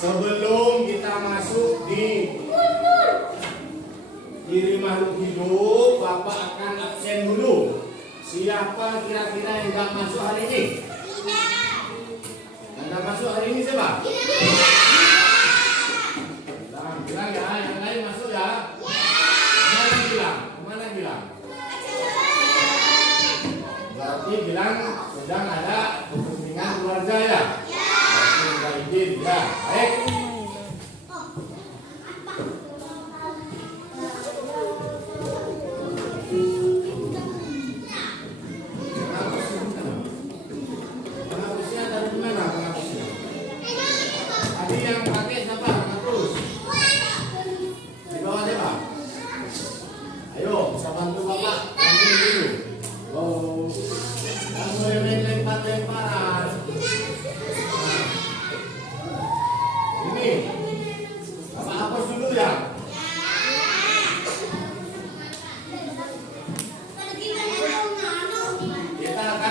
Sebelum kita masuk di ciri makhluk hidup, Bapak akan absen dulu. Siapa kira-kira yang nggak masuk hari ini? Yang nggak masuk hari ini siapa? Bilang ya, yang lain masuk ya. Mana bilang? Mana bilang? Berarti bilang sedang ada kepentingan keluarga ya. Berarti sudah izin ya. Baik.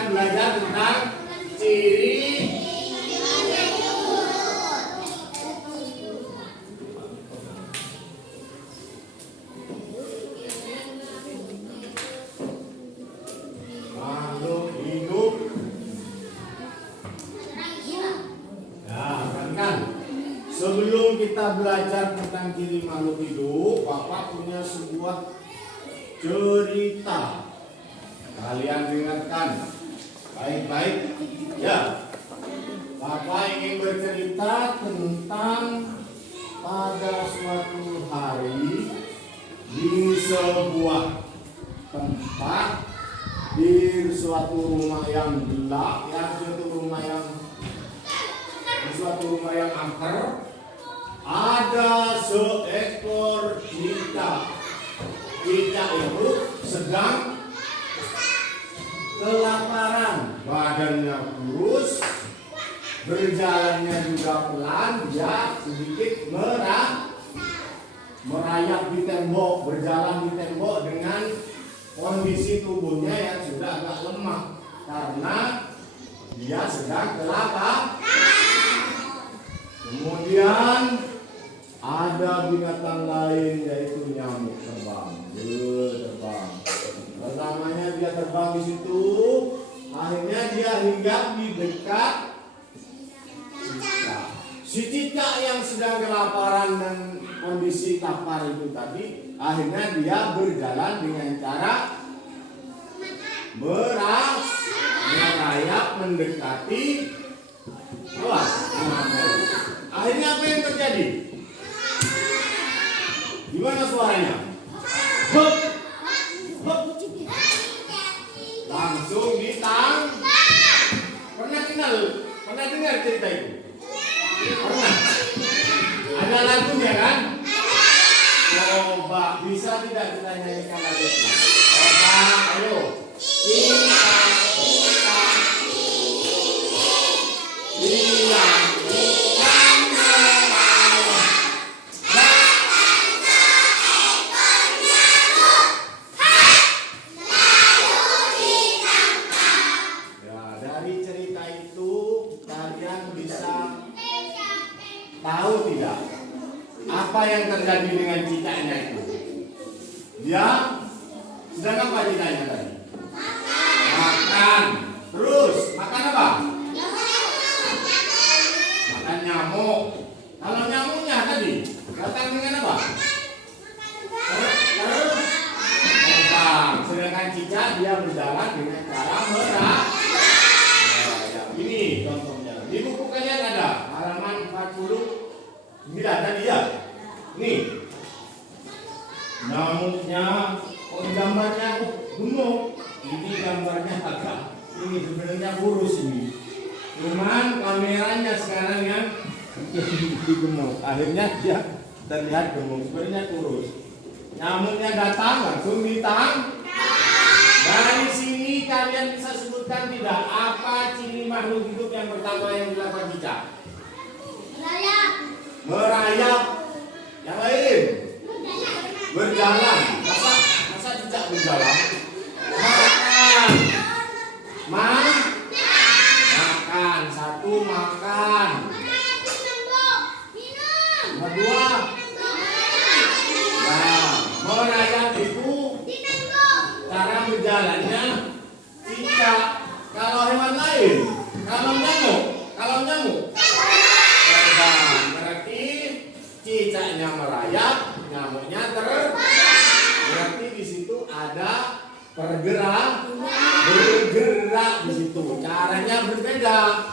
Belajar tentang ciri makhluk hidup. Nah, kan sebelum kita belajar tentang ciri makhluk hidup, Bapak punya sebuah cerita. Kalian dengarkan baik-baik ya. Bapak ingin bercerita tentang pada suatu hari di sebuah tempat, di suatu rumah yang gelap, di suatu rumah yang angker, ada seekor cicak. Cicak itu sedang kelaparan, badannya kurus, berjalannya juga pelan, dia sedikit merayap di tembok, berjalan di tembok dengan kondisi tubuhnya yang sudah agak lemah karena dia sedang kelaparan. Kemudian ada binatang lain yaitu nyamuk terbang. Pertamanya dia terbang di situ, akhirnya dia hinggap di dekat cicak. Si cicak yang sedang kelaparan dan kondisi lapar itu tadi, akhirnya dia berjalan dengan cara merayap mendekati akhirnya apa yang terjadi? Gimana suaranya? Hop, hop. Langsung pernah dengar cerita itu? Pernah? Ada lagunya kan? Coba bisa tidak kita nyanyikan lagu itu? Coba, ayo. Tahu tidak apa yang terjadi dengan cicaknya itu? Dia sedang apa cicaknya tadi? Makan. Terus makan apa? Makan nyamuk. Kalau nyamuknya tadi datang dengan apa? Terbang. Sedangkan cicak dia berjalan dengan cara merah. Ini contohnya. Di buku kalian ada halaman 49 tadi ya. Nih. Nyamuknya, gambarnya gemuk. Ini gambarnya agak ini sebenarnya kurus ini. Cuman kameranya sekarang yang gemuk. Akhirnya dia terlihat gemuk. Sebenarnya kurus. Nyamuknya datang langsung ditang. Dari sini kalian bisa sebutkan tidak apa ciri makhluk hidup yang pertama yang dilakukan cicak? Merayap. Yang lain? Berjalan. Masa cicak berjalan? Makan. Makan. Satu makan. kedua, nah, merayap itu cara berjalannya cicak. Kalau hewan lain, kalau nyamuk terbang. Berarti cicaknya merayap, nyamuknya terbang. Berarti di situ ada bergerak di situ. Caranya berbeda.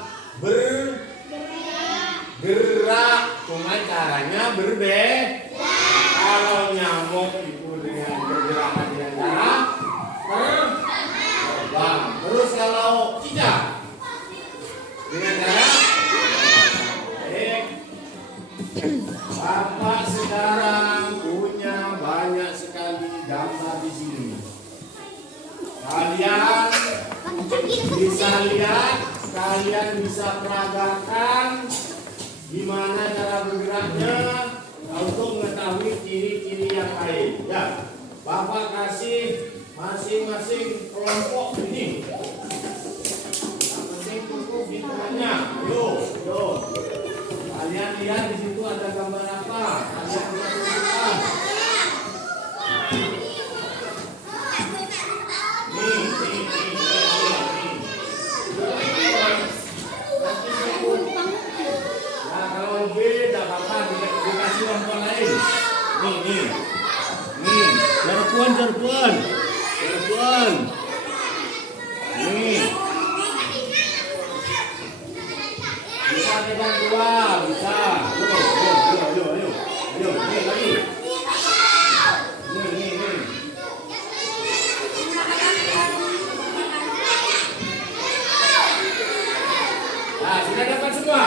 Bergerak, cuma caranya berbeda. Kalau nyamuk itu dengan pergerakan dengan cara terbang. Terus kalau cicak dengan cara Bapak sekarang punya banyak sekali gambar di sini. Kalian bisa lihat, kalian bisa peragakan gimana cara bergeraknya untuk mengetahui ciri-ciri yang lain. Ya, Bapak kasih masing-masing kelompok ini. Masing-masing cukup di tengahnya. Yo. Kalian lihat di situ ada gambar apa? Kalian bisa tunjukkan. Nah, kalau lebih tidak apa-apa, dikasih nomor lain. Nih. Jerpuan. Nih. Bisa pegang dua, bisa. Ayo, lagi. Nih. Nah, sudah dapat semua.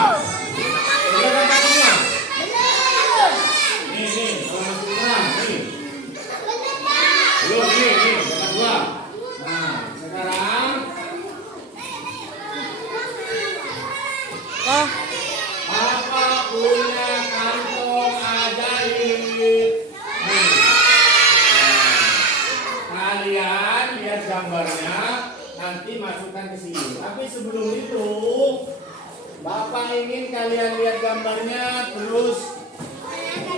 Nih, kalau kurang, nih. Nih, dapat dua. Nah, sekarang Bapak punya kantong ajaib. Kalian lihat gambarnya, nanti masukkan ke sini. Tapi sebelum itu, Bapak ingin kalian lihat gambarnya, terus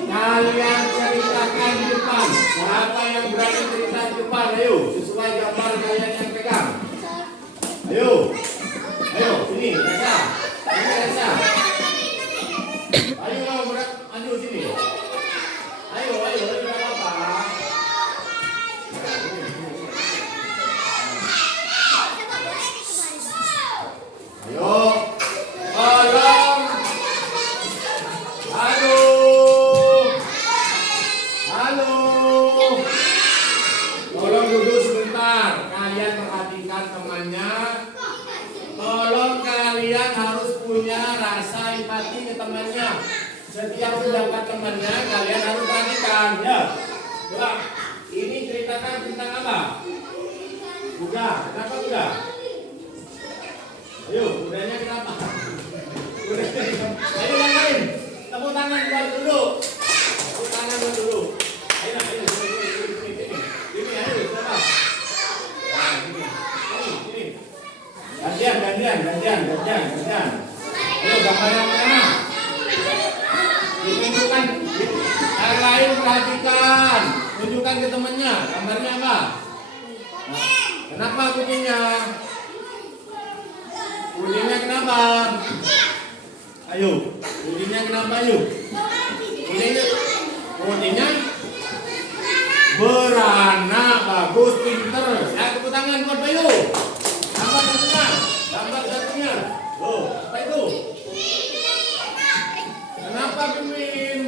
kalian ceritakan di depan. Siapa yang berani cerita di depan? Ayo, sesuai gambar kalian yang pegang. Ayo, sini, Reza. Ayo, maju sini. Ayo, tidak apa-apa. Ayo, tolong. Halo. Tolong duduk sebentar. Kalian perhatikan temannya. Tolong kalian harus punya rasa empati ke temannya. Setiap mendapat temannya, kalian harus perhatikan. Ya. Coba, ini ceritakan tentang apa? Kenapa kuda? Ayo, kudanya kenapa? Ayo yang lain. Tepuk tangan buat dulu. Ayo. Ini, ayo, siapa? Nah, ini. Gantian. Ayo, gambar yang mana? Tunjukkan. Yang lain perhatikan. Tunjukkan ke temannya. Gambarnya apa? Nah, kenapa kucingnya? Kucingnya kenapa? Ayo. Kucingnya kenapa? Ayo. Kucingnya beranak, bagus, pinter. Ya, tepuk tangan buat Bayu. Gambar satunya. Oh, apa itu? Kenapa pinguin?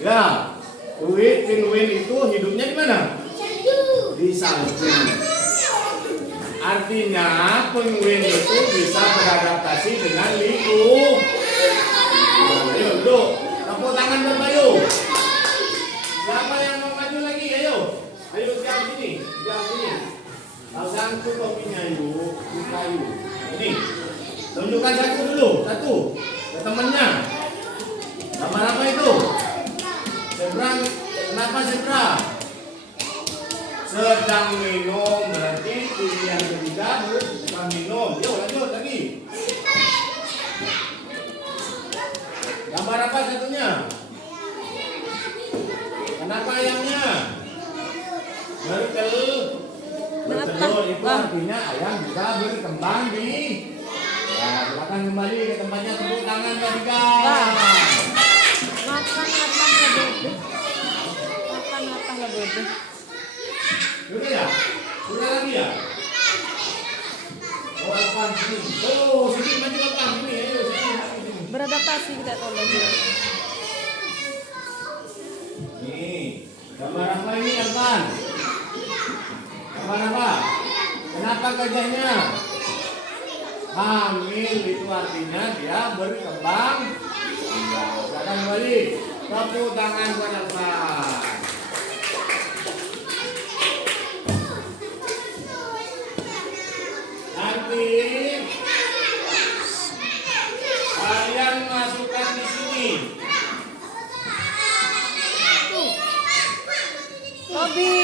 Ya, pinguin itu hidupnya di mana? Di salju. Artinya pinguin itu bisa beradaptasi dengan lingkungan. Ayo, duduk. Tepuk tangan buat Bayu. Siapa yang mau maju lagi? Ayo, siap sini. Satu kopinya yuk, buka yuk. Ini, tunjukkan satu ke temannya. Gambar apa itu? Zebra. Kenapa zebra? Sedang minum, berarti pilihan ketiga bukan minum. Yuk lanjut lagi. Abang di. Ya, silakan kembali ke tempatnya, tepuk tangan tadi guys. Matang lah bodoh. Matang lah bodoh. Sudah ya? Sudah lagi ya? Oh, depan sini. Oh, sini maju depan sini. Ayo sini. Beradaptasi kita tolong dia. Nih, gambar apa ini Alvan? Gambar apa? Kenapa gajahnya hamil? Itu artinya dia berkembang. Silakan kembali. Tepuk tangan buat Alvan. Nanti kalian masukkan di sini. Tobi.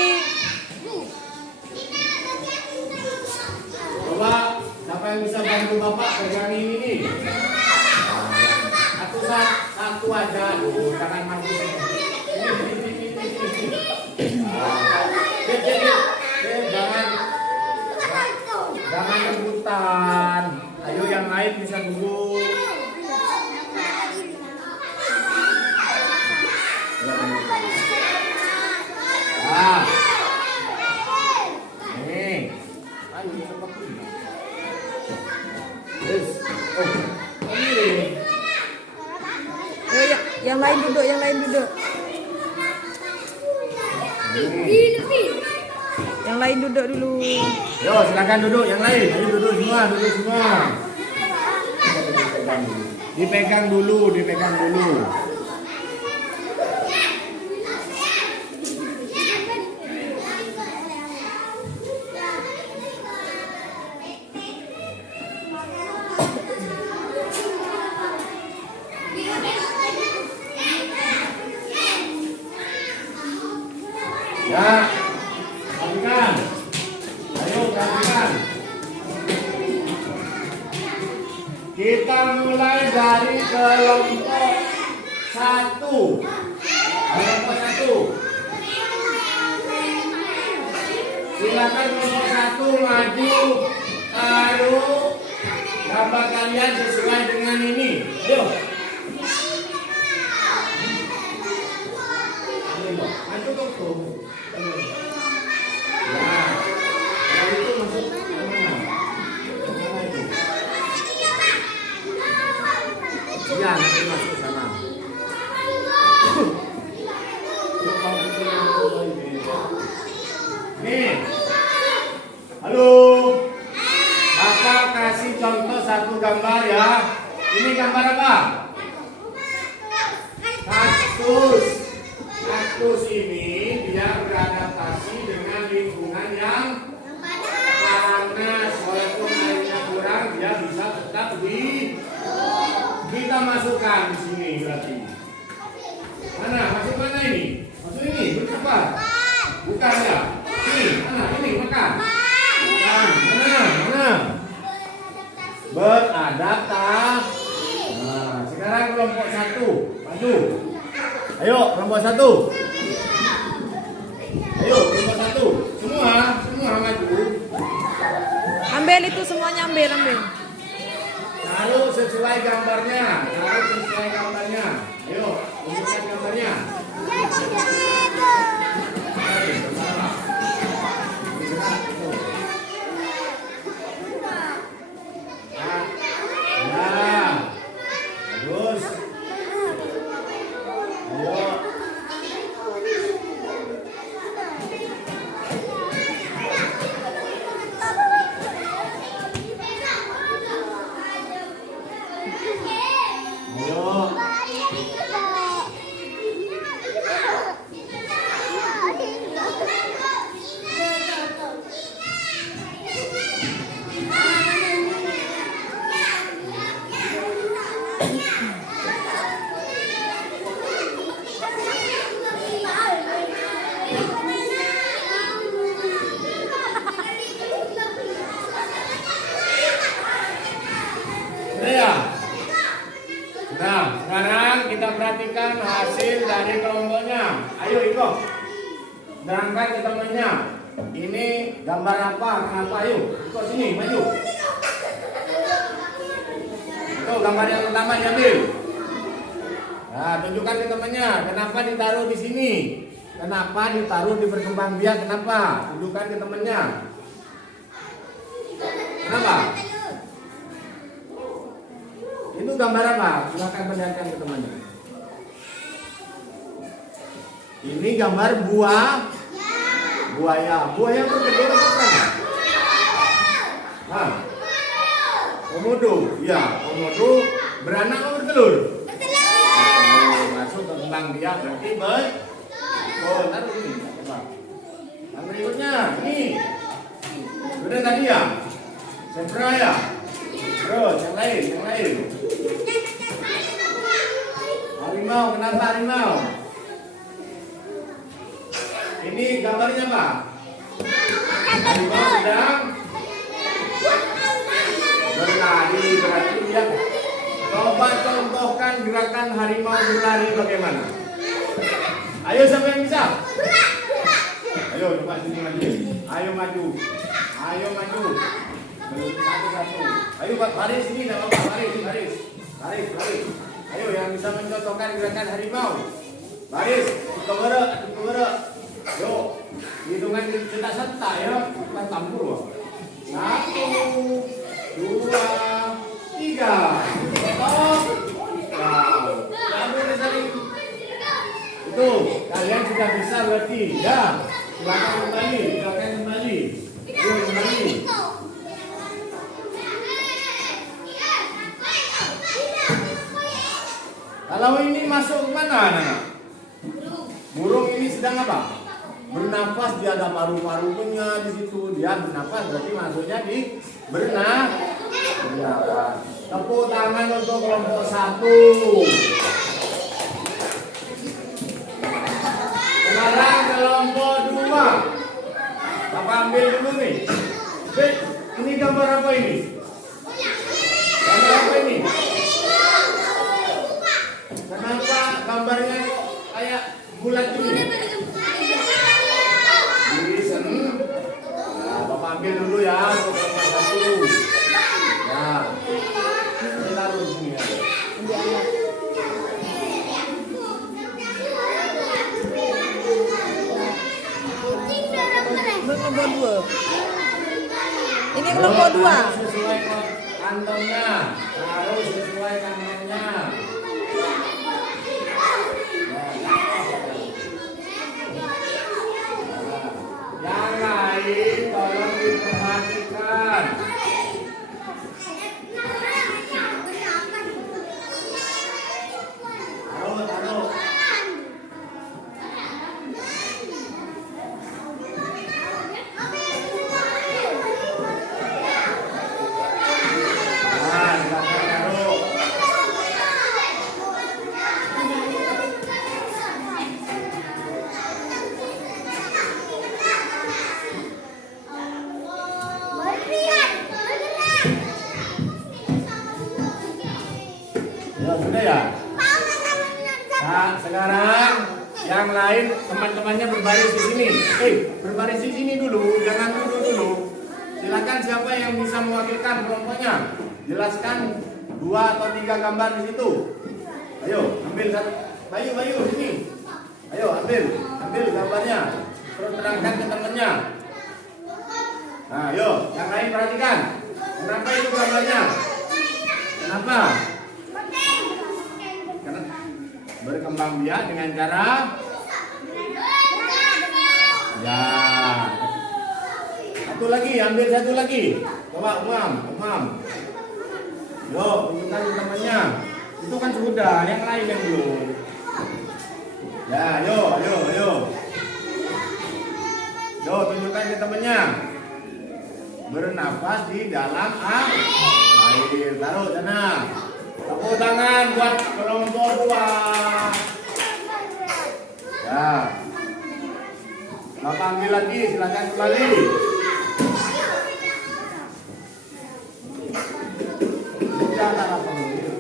Coba siapa yang bisa bantu bapak pegang ini nih? Satu aja, jangan maju. Jangan rebutan. Ayo yang lain bisa dulu. Ah. Nih. Ayo cepat. Yes. Oh. Ini. Yang lain duduk, yang lain duduk. Yang lain duduk dulu. Yo, silakan duduk yang lain. Ayo duduk semua, duduk semua. Dipegang dulu, dipegang dulu. Ya, perhatikan. Ayo perhatikan. Kita mulai dari kelompok 1. Kelompok 1. Silakan kelompok 1 maju, taruh gambar kalian sesuai dengan ini. Ayo. Maju dong. Nah, kalau itu masuk kemana? Kemana itu? Iya, nanti masuk ke sana. Nih, halo. Bapak kasih contoh satu gambar ya. Ini gambar apa? Kaktus. Kaktus ini dia beradaptasi dengan lingkungan yang panas, walaupun airnya kurang dia bisa tetap kita masukkan di sini berarti. Mana? Masuk mana ini? Masuk ini, berapa? Bukan ya? Ini, mana? Ini, makan. Bukan, mana? Beradaptasi. Nah, sekarang kelompok 1, maju. Ayo, kelompok 1. Ayo, kelompok 1. Semua maju. Ambil itu semuanya, ambil. Taruh sesuai gambarnya. Ayo, tunjukkan gambarnya. Nah, bagus. Ayo. Nah, sekarang kita perhatikan hasil dari kelompoknya. Ayo ikut. Berangkat ke temannya. Ini gambar apa? Kenapa? Ayo, ikut sini, maju. gambar yang pertama diambil. Nah, tunjukkan ke temannya. Kenapa ditaruh di sini? Kenapa ditaruh di berkembang biak? Kenapa? Tunjukkan ke temannya. Kenapa? Itu gambar apa? Silakan perlihatkan ke temannya. Ini gambar buaya. Buaya bertelur apa bukan? Hah? Komodo. Ya, komodo beranak atau bertelur? Bertelur. Masuk ke kembang biak berarti taruh ini. Coba. Yang berikutnya, ini. Sudah tadi ya? Zebra ya? Terus, yang lain. Harimau, kenapa harimau? Ini gambarnya apa? Harimau sedang berlari, berarti dia. Coba contohkan gerakan harimau berlari bagaimana? Ayo siapa yang bisa? Ayo coba sini maju. Ayo maju. Satu. Ayo baris sini, tidak apa-apa. Baris. Ayo yang bisa mencontohkan gerakan harimau. Baris, keberek. Yo, hitungan kita serta ya, bukan campur. 1, 2, 3. Stop. Nah, saling. Itu, kalian sudah bisa berarti. Ya, silakan kembali. Ayo kembali. Kalau ini masuk ke mana, anak? Burung ini sedang apa? Bernafas, dia ada paru-parunya di situ. Dia bernafas, berarti masuknya di bernafas. Tepuk tangan untuk kelompok 1. Sekarang kelompok 2. Bapak ambil dulu nih. Ini gambar apa ini? Gambar apa ini? Kenapa gambarnya kok kayak bulat ini? Nah, Bapak ambil dulu ya, kelompok 1. Ya, ini taruh di sini ya. Kelompok 2. Ini kelompok 2. Sesuai kantongnya. Harus sesuai kantongnya. Yang lain tolong diperhatikan. Taruh. Sudah ya? Nah, sekarang yang lain teman-temannya berbaris di sini. Berbaris di sini dulu, jangan duduk dulu. Silakan siapa yang bisa mewakilkan kelompoknya. Jelaskan 2 atau 3 gambar di situ. Ayo, ambil satu. Bayu sini. Ayo, ambil gambarnya. Terus terangkan ke temannya. Nah, ayo, yang lain perhatikan. Kenapa itu gambarnya? Kenapa? Berkembang biak dengan cara ya. Ambil satu lagi. Coba umam. Yo, tunjukkan temannya. Itu kan sudah, yang lain yang belum. Ya, ayo. Yo, tunjukkan ke temannya. Bernafas di dalam air. Taruh sana. Tepuk tangan buat kelompok 2. Ya. Bapak ambil lagi, silakan kembali. Jangan apa dulu.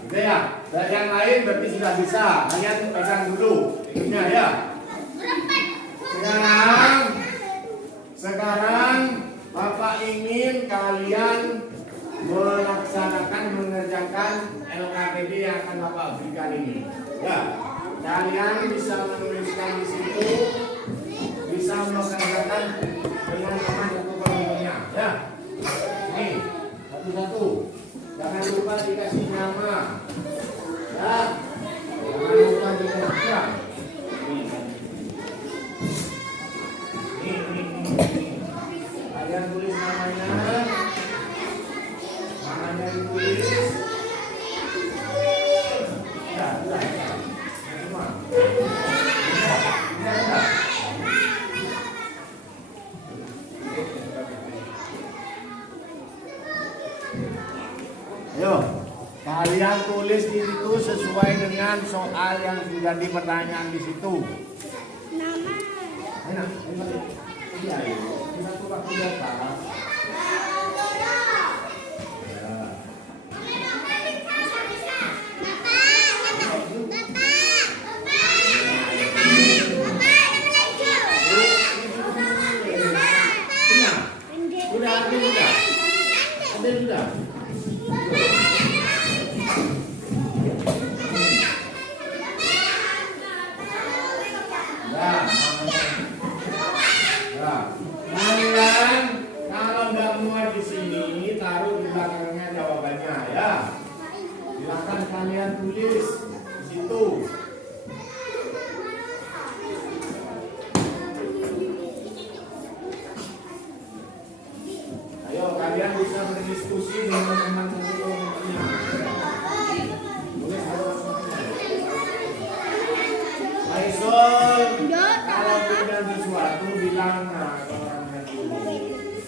Sudah ya. Dan yang lain berarti sudah bisa. Kalian pegang dulu. Ininya ya. bisa menuliskan di situ, bisa mengerjakan dengan teman satu kelompoknya. Ya, nih satu-satu. Jangan lupa dikasih nama. Ya, jangan lupa dikasih jam. Nih. Kalian tulis namanya. Namanya ditulis. Ya, sudah. Semua. Sudah. Ayo, kalian tulis di situ sesuai dengan soal yang sudah di pertanyaan di situ. Nama. Enak, iya, kita tuh waktu datang. Sudah. Kalian kalau nggak muat di sini, taruh di belakangnya jawabannya ya. Silakan kalian tulis di situ. Ayo kalian bisa berdiskusi dengan teman satu kelompoknya. Tulis Faisal, kalau tidak sesuatu bilang ke orangnya dulu.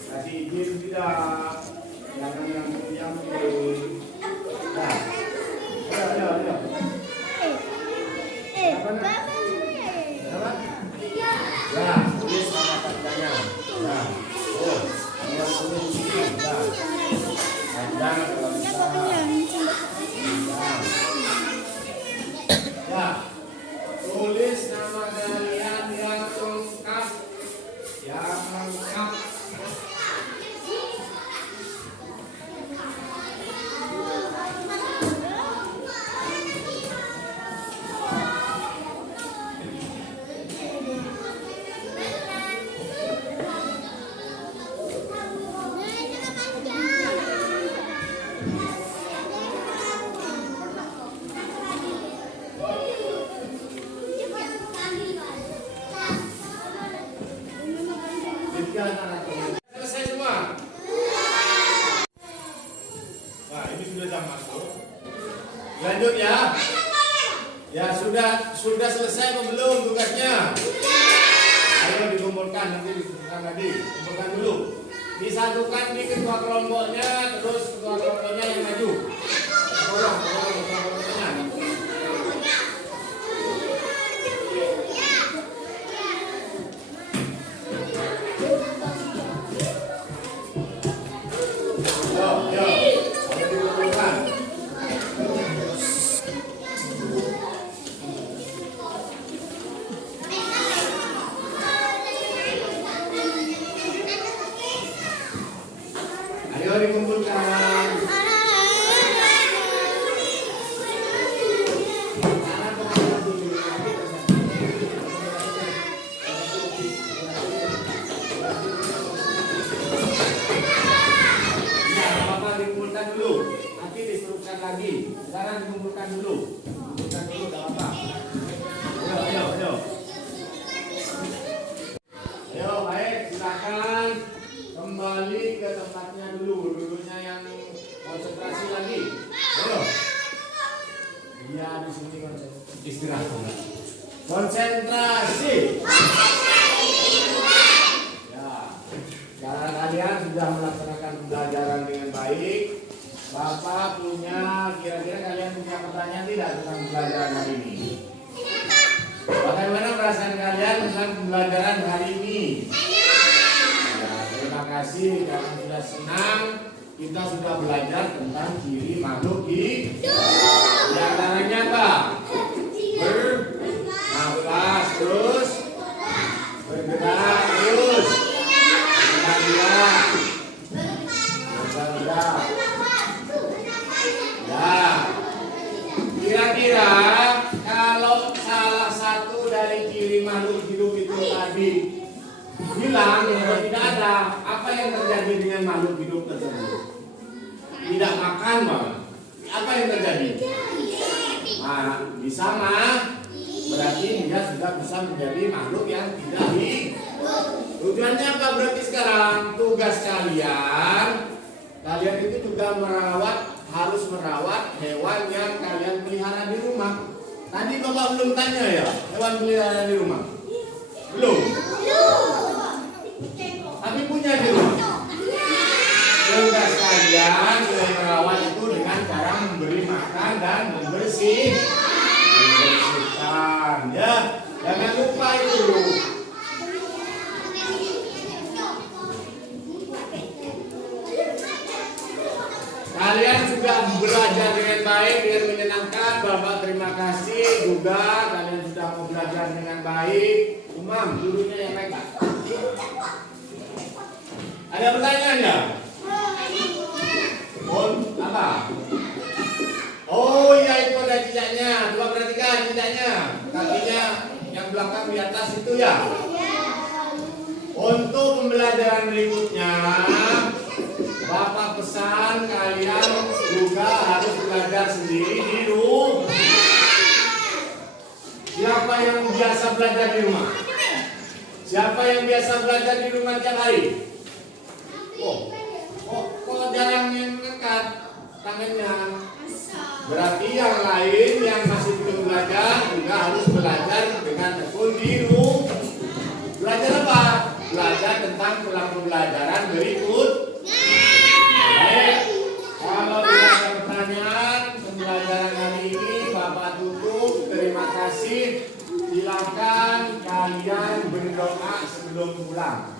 Kasih izin tidak, jangan yang nah. Ayo. Apa? Ya, tulis nama partanya. Ya, yang tulis ini. Panjang kalau bisa. Ya. Tulis nama kalian yang lengkap. Yang lengkap. Selesai semua. Nah, ini sudah jam masuk. Lanjut ya. Ya sudah selesai atau belum tugasnya? Ayo dikumpulkan, nanti dikumpulkan lagi. Kumpulkan dulu. Disatukan di ketua kelompoknya, terus ketua kelompoknya yang maju. Tolong ketua kelompoknya. Ayo dikumpulkan. Dikumpulkan dulu. Nanti distrukkan lagi. Sekarang dikumpulkan dulu. Kumpulkan dulu, gak apa-apa. Ayo. Ayo, baik, silakan kembali ke tempatnya dulu. Duduknya yang konsentrasi lagi. Ayo. Iya, di sini konsentrasi. Istirahat. Konsentrasi. Ya. Sekarang kalian sudah melaksanakan pembelajaran dengan baik. Bapak punya, kira-kira kalian punya pertanyaan tidak tentang pembelajaran hari ini? Bagaimana perasaan kalian tentang pembelajaran hari ini? Ya, terima kasih karena sudah senang. Kita sudah belajar tentang ciri makhluk hidup. Di antaranya apa? Bernafas, terus bergerak, terus bergerak. Ya, kira-kira kalau salah satu ciri makhluk hidup itu tadi hilang atau tidak ada, apa yang terjadi dengan makhluk hidup tersebut? Tidak makan, Bang. Apa yang terjadi? Nah, bisa mah berarti dia sudah bisa menjadi makhluk yang tidak hidup. Tujuannya apa berarti sekarang? Tugas kalian itu juga harus merawat hewan yang kalian pelihara di rumah. Tadi Bapak belum tanya ya, hewan peliharaan di rumah? Belum. Tapi punya di rumah. Tugas kalian merawat itu dengan cara memberi makan dan membersihkan, ya. Jangan lupa itu. Kalian sudah belajar dengan baik, dengan menyenangkan. Bapak terima kasih juga kalian sudah mau belajar dengan baik. Umam, dulunya yang pegang. Ada pertanyaan ya? Apa? Oh iya, itu ada cicaknya. Coba perhatikan cicaknya. Kakinya yang belakang di atas itu ya. Untuk pembelajaran berikutnya, Bapak pesan kalian juga harus belajar sendiri di rumah. Siapa yang biasa belajar di rumah? Siapa yang biasa belajar di rumah tiap hari? Kok jarang yang ngangkat tangannya? Berarti yang lain yang masih belum belajar juga harus belajar dengan tekun di rumah. Belajar apa? Belajar tentang pola pembelajaran berikut. Baik, kalau tidak ada pertanyaan pembelajaran hari ini Bapak tutup. Terima kasih. Silakan kalian berdoa sebelum pulang.